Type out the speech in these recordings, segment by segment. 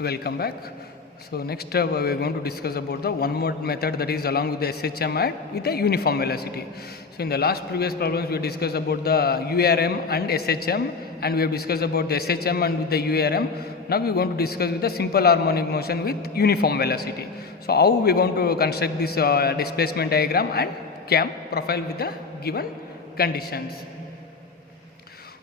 Welcome back. So next we are going to discuss about the one more method, that is along with the SHM and with the uniform velocity. So in the last previous problems we discussed about the URM and SHM, and we have discussed about the SHM and with the URM. Now we are going to discuss with the simple harmonic motion with uniform velocity. So how we are going to construct this displacement diagram and cam profile with the given conditions.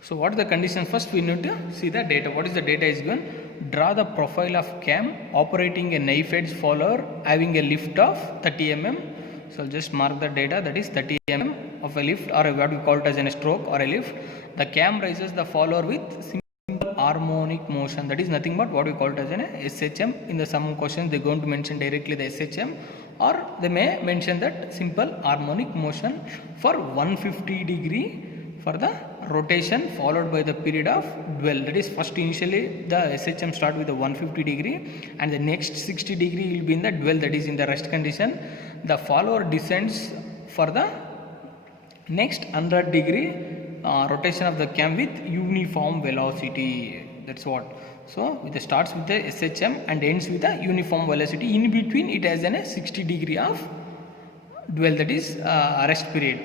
So what are the conditions? First we need to see the data. What is the data is given? Draw the profile of cam operating a knife edge follower having a lift of 30 mm. So I'll just mark the data, that is 30 mm of a lift, or what we call it as a stroke or a lift. The cam raises the follower with simple harmonic motion, that is nothing but what we call it as an SHM. In the some questions they are going to mention directly the SHM, or they may mention that simple harmonic motion for 150 degree for the rotation followed by the period of dwell. That is, first initially the SHM start with the 150 degree and the next 60 degree will be in the dwell, that is in the rest condition. The follower descends for the next 100 degree rotation of the cam with uniform velocity. That's what. So it starts with the SHM and ends with the uniform velocity. In between it has a 60 degree of dwell, that is rest period.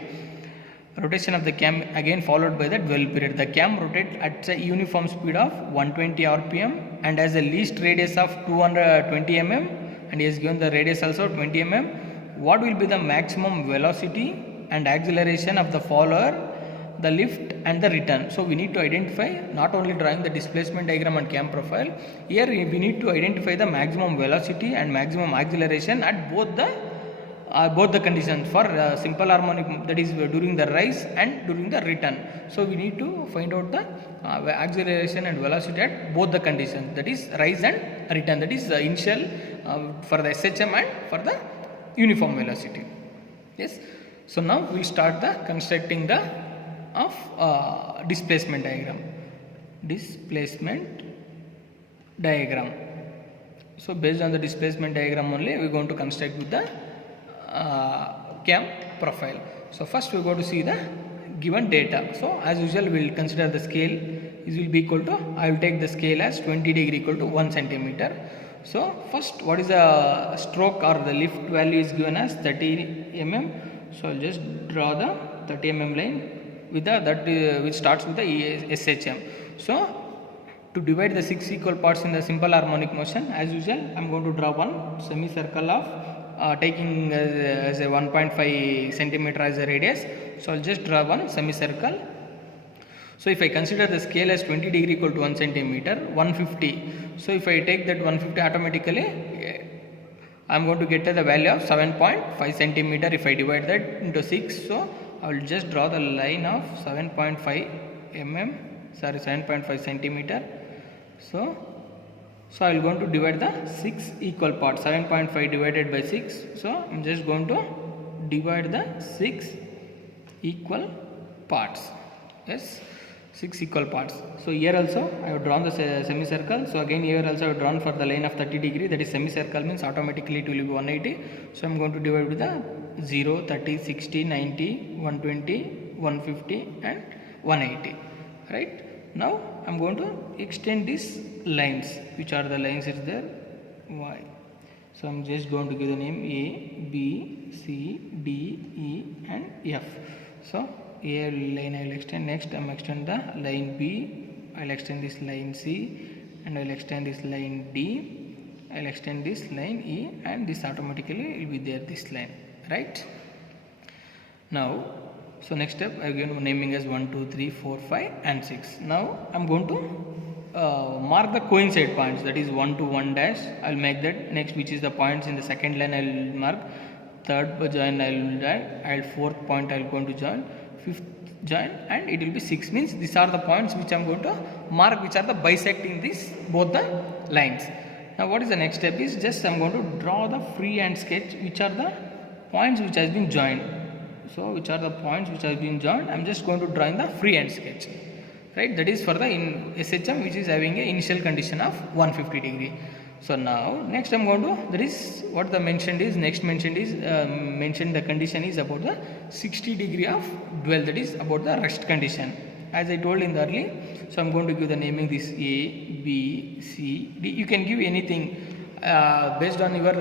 Rotation of the cam again followed by the dwell period. The cam rotates at a uniform speed of 120 rpm and has a least radius of 220 mm, and he has given the radius also 20 mm. What will be the maximum velocity and acceleration of the follower, the lift and the return? So we need to identify, not only drawing the displacement diagram and cam profile, here we need to identify the maximum velocity and maximum acceleration at both the conditions for simple harmonic, that is during the rise and during the return. So we need to find out the acceleration and velocity at both the conditions, that is rise and return, that is initial for the SHM and for the uniform velocity. Yes. So now we will start the constructing the displacement diagram. So based on the displacement diagram only we are going to construct with the cam profile. So first we are going to see the given data. So as usual we will consider the scale is will be equal to, I will take the scale as 20 degree equal to 1 centimeter. So first, what is the stroke or the lift value is given as 30 mm. So I'll just draw the 30 mm line with the which starts with the SHM. So to divide the 6 equal parts in the simple harmonic motion, as usual I am going to draw one semicircle of taking as a 1.5 centimeter as a radius. So I'll just draw one semicircle. So if I consider the scale as 20 degree equal to 1 centimeter, 150. So if I take that 150, automatically I am going to get the value of 7.5 centimeter if I divide that into 6. So I will just draw the line of 7.5 centimeter. So I will going to divide the 6 equal parts, 7.5 divided by 6. So I am just going to divide the 6 equal parts. Yes, 6 equal parts. So here also I have drawn the semicircle. So again here also I have drawn for the line of 30 degree, that is semicircle means automatically it will be 180. So I am going to divide with the 0, 30, 60, 90, 120, 150 and 180. Right. Now I am going to extend these lines. Which are the lines is there? Y. So I am just going to give the name A, B, C, D, E and F. So A line I will extend. Next I am extend the line B. I will extend this line C, and I will extend this line D. I will extend this line E, and this automatically will be there, this line. Right. Now, so next step I am going to naming as 1, 2, 3, 4, 5 and 6. Now I am going to mark the coincide points, that is 1 to 1 dash. I will make that. Next, which is the points in the second line I will mark. Third join I will join. Fourth point I will going to join. Fifth join, and it will be 6, means these are the points which I am going to mark, which are the bisecting this both the lines. Now what is the next step is just I am going to draw the freehand sketch, which are the points which has been joined. So which are the points which has been joined, I am just going to draw in the freehand sketch. Right, that is for the SHM, which is having a initial condition of 150 degree. So now next I am going to, that is what the mentioned is, next mentioned is mentioned the condition is about the 60 degree of dwell, that is about the rest condition. as I told in the early. So I'm going to give the naming this A, B, C, D. You can give anything based on your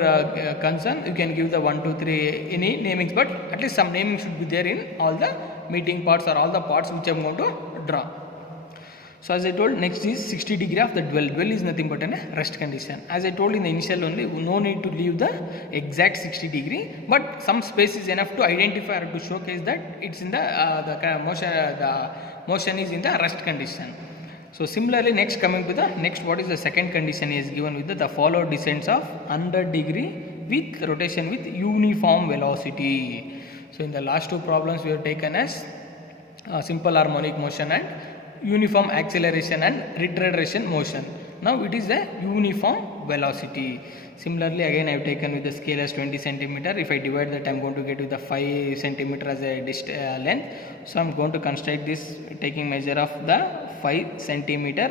concern. You can give the 1, 2, 3 any namings, but at least some naming should be there in all the meeting parts or all the parts which I'm going to draw. So as I told, next is 60 degree of the dwell. Dwell is nothing but a rest condition. As I told in the initial only, no need to leave the exact 60 degree, but some space is enough to identify or to showcase that it's in the motion is in the rest condition. So similarly, next coming to the next, what is the second condition is given with the follow descents of 100 degree with rotation with uniform velocity. So in the last two problems we have taken as simple harmonic motion and uniform acceleration and retardation motion. Now it is a uniform velocity. Similarly, again I have taken with the scale as 20 centimeter. If I divide that, I am going to get with the 5 centimeter as a length. So I am going to construct this taking measure of the 5 centimeter.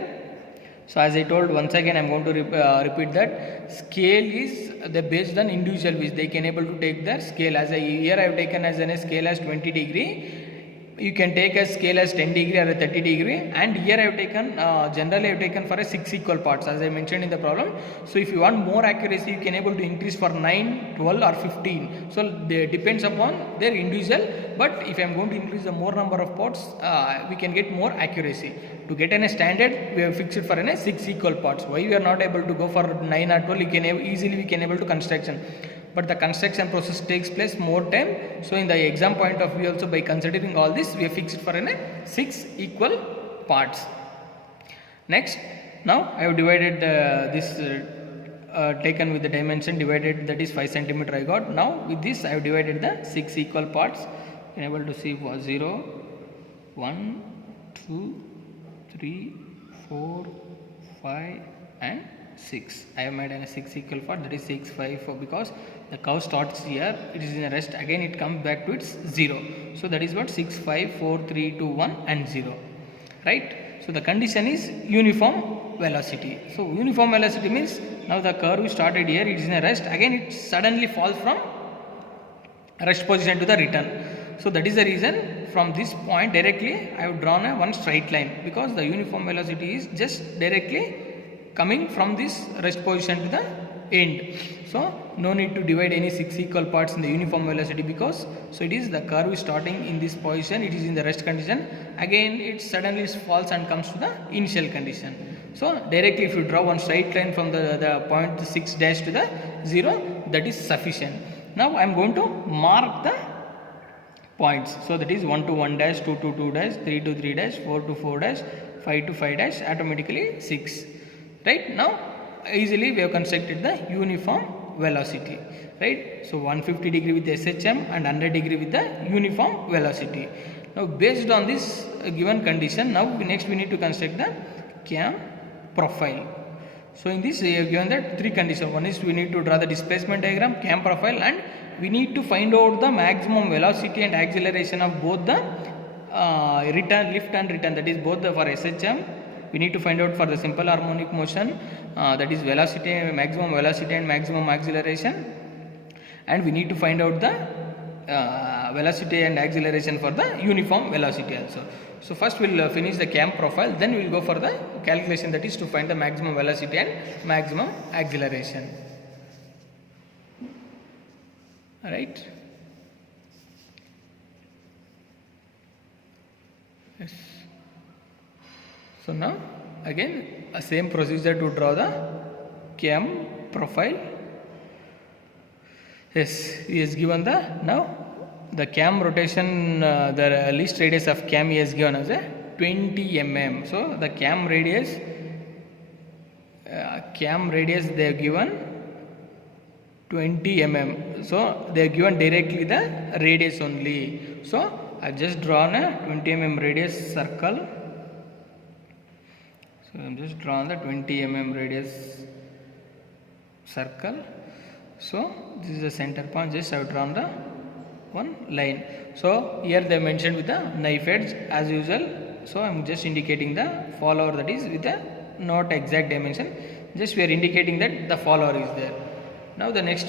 So as I told, once again I am going to repeat that scale is the based on individual which they can able to take their scale. As here I have taken as a scale as 20 degree. You can take a scale as 10 degree or a 30 degree, and here I have taken generally I have taken for a 6 equal parts as I mentioned in the problem. So if you want more accuracy, you can able to increase for 9, 12 or 15. So they depends upon their individual, but if I am going to increase the more number of parts, we can get more accuracy. To get a standard, we have fixed it for a 6 equal parts. Why we are not able to go for 9 or 12? You can easily we can able to construction, but the construction process takes place more time. So in the exam point of view also, by considering all this, we have fixed for a 6 equal parts. Next, now I have divided this taken with the dimension divided, that is 5 centimeter I got. Now with this I have divided the 6 equal parts. You are able to see 0, 1, 2, 3, 4, 5 and 6. I have made a 6 equal part, that is 6, 5, 4, because the curve starts here, it is in a rest, again it comes back to its 0. So that is what 6, 5, 4, 3, 2, 1 and 0, right? So the condition is uniform velocity. So uniform velocity means now the curve started here, it is in a rest, again it suddenly falls from rest position to the return. So that is the reason from this point directly I have drawn a one straight line, because the uniform velocity is just directly coming from this rest position to the end. So no need to divide any 6 equal parts in the uniform velocity, because so it is the curve is starting in this position, it is in the rest condition, again it suddenly falls and comes to the initial condition. So directly if you draw one straight line from the point 6 dash to the 0, that is sufficient. Now I am going to mark the points. So that is 1 to 1 dash, 2 to 2 dash, 3 to 3 dash, 4 to 4 dash, 5 to 5 dash, automatically 6. Right, now easily we have constructed the uniform velocity, right? So 150 degree with the SHM and 100 degree with the uniform velocity. Now based on this given condition, now next we need to construct the cam profile. So in this we have given that 3 conditions. One is we need to draw the displacement diagram, cam profile, and we need to find out the maximum velocity and acceleration of both the return, lift and return, that is both the for SHM. We need to find out for the simple harmonic motion, that is velocity, maximum velocity and maximum acceleration, and we need to find out the velocity and acceleration for the uniform velocity also. So first we will finish the cam profile, then we will go for the calculation, that is to find the maximum velocity and maximum acceleration. Alright. Yes. So now again a same procedure to draw the cam profile. Yes, he has given the now the cam rotation, the least radius of cam he has given as a 20 mm. So the cam radius they have given 20 mm. So they have given directly the radius only. So I just drawn a 20 mm radius circle. So I am just drawn the 20 mm radius circle. So this is the center point, just I have drawn the one line. So here they mentioned with the knife edge as usual. So I am just indicating the follower, that is with the not exact dimension, just we are indicating that the follower is there. Now the next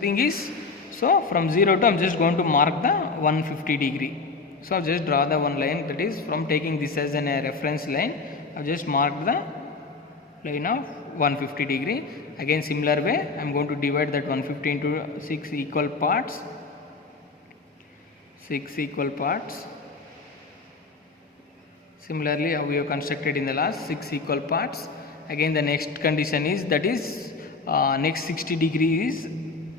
thing is, so from 0 to I am just going to mark the 150 degree. So just draw the one line, that is from taking this as a reference line, I've just marked the line of 150 degree. Again similar way I am going to divide that 150 into 6 equal parts. Similarly how we have constructed in the last 6 equal parts. Again the next condition is, that is next 60 degrees.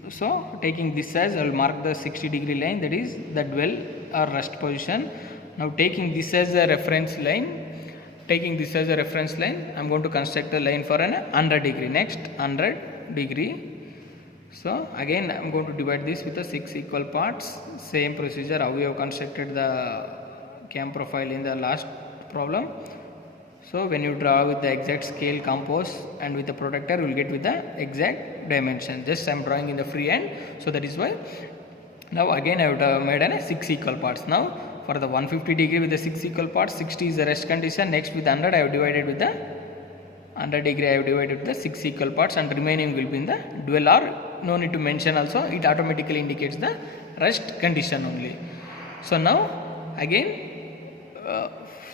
So taking this as, I will mark the 60 degree line, that is the dwell or rest position. Now taking this as a reference line, I am going to construct a line for an 100 degree. Next 100 degree. So again I am going to divide this with the 6 equal parts. Same procedure how we have constructed the cam profile in the last problem. So when you draw with the exact scale compose and with the protractor, you will get with the exact dimension. Just I am drawing in the free hand, so that is why. Now again I have made an 6 equal parts. Now for the 150 degree with the 6 equal parts, 60 is the rest condition. Next with 100 I have divided with the 100 degree, I have divided with the 6 equal parts, and remaining will be in the dwell, or no need to mention also, it automatically indicates the rest condition only. So now again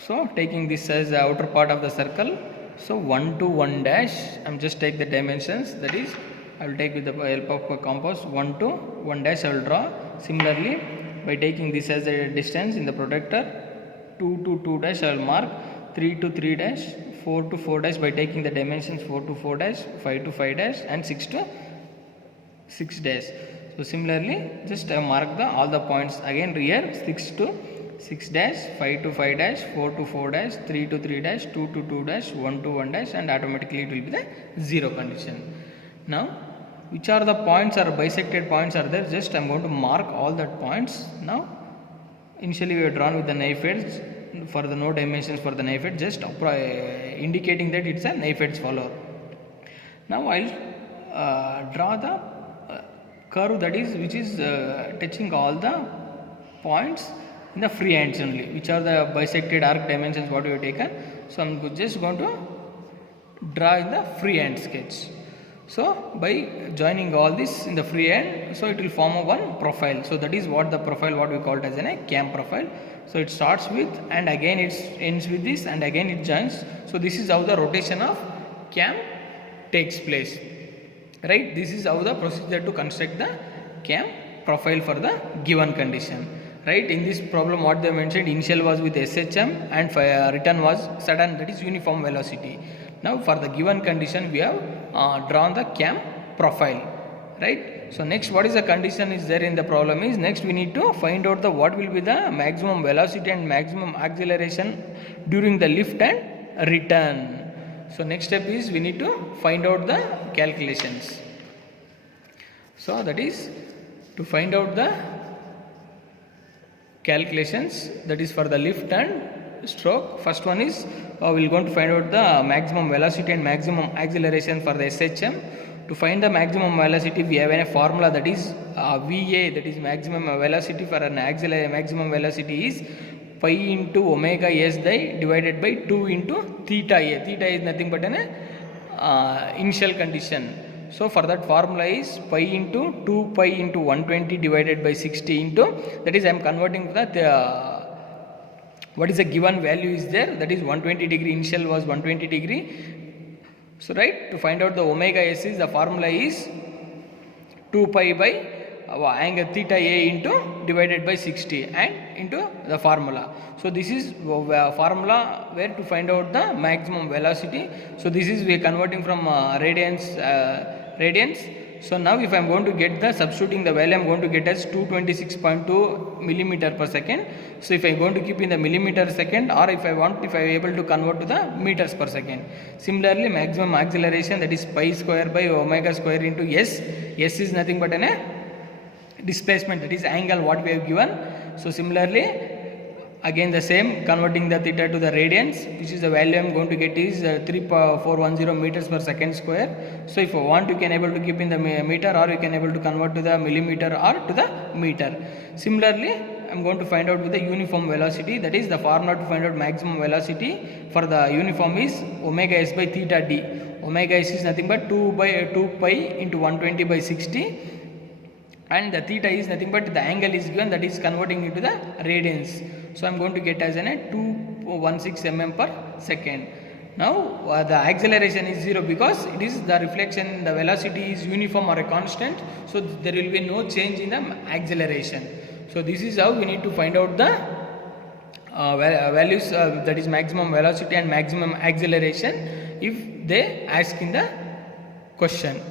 so taking this as the outer part of the circle, so 1 to 1 dash, I am just take the dimensions, that is I will take with the help of a compass 1 to 1 dash I will draw. Similarly by taking this as a distance in the protractor, 2 to 2 dash I will mark, 3 to 3 dash, 4 to 4 dash by taking the dimensions 4 to 4 dash, 5 to 5 dash, and 6 to 6 dash. So similarly just I mark the all the points again here, 6 to 6 dash, 5 to 5 dash, 4 to 4 dash, 3 to 3 dash, 2 to 2 dash, 1 to 1 dash, and automatically it will be the 0 condition. Now which are the points or bisected points are there, just I am going to mark all that points. Now initially we have drawn with the knife edge, for the no dimensions for the knife edge, just indicating that it's a knife edge follower. Now I will draw the curve, that is which is touching all the points in the free hands only, which are the bisected arc dimensions what we have taken. So I am just going to draw in the free hand sketch. So by joining all this in the free hand, so it will form a one profile. So that is what the profile what we call it as a cam profile. So it starts with, and again it ends with this, and again it joins. So this is how the rotation of cam takes place, right? This is how the procedure to construct the cam profile for the given condition, right? In this problem what they mentioned, initial was with SHM and return was sudden, that is uniform velocity. Now for the given condition we have drawn the cam profile, right? So next what is the condition is there in the problem is, next we need to find out the what will be the maximum velocity and maximum acceleration during the lift and return. So next step is we need to find out the calculations. So that is to find out the calculations, that is for the lift and stroke. First one is we will going to find out the maximum velocity and maximum acceleration for the SHM. To find the maximum velocity we have a formula, that is VA, that is maximum velocity for an maximum velocity is pi into omega s divided by 2 into theta a. Theta is nothing but an initial condition. So for that formula is pi into 2 pi into 120 divided by 60 into, that is I am converting that what is the given value is there, that is 120 degree, initial was 120 degree. So right, to find out the omega s is, the formula is 2 pi by angle theta a into divided by 60 and into the formula. So this is formula where to find out the maximum velocity. So this is we are converting from radians. So now if I am going to get the substituting the value, I am going to get as 226.2 millimeter per second. So if I am going to keep in the millimeter second, or if I am able to convert to the meters per second. Similarly maximum acceleration, that is pi square by omega square into s. S is nothing but an displacement, that is angle what we have given. So similarly again the same, converting the theta to the radians, which is the value I am going to get is 3410 meters per second square. So if you want, you can able to keep in the meter, or you can able to convert to the millimeter or to the meter. Similarly I am going to find out with the uniform velocity, that is the formula to find out maximum velocity for the uniform is omega s by theta d. Omega s is nothing but 2 pi into 120 by 60, and the theta is nothing but the angle is given, that is converting into the radians. So I'm going to get as an 216 mm per second. Now the acceleration is 0 because it is the reflection, the velocity is uniform or a constant, so there will be no change in the acceleration. So this is how we need to find out the values, that is maximum velocity and maximum acceleration if they ask in the question.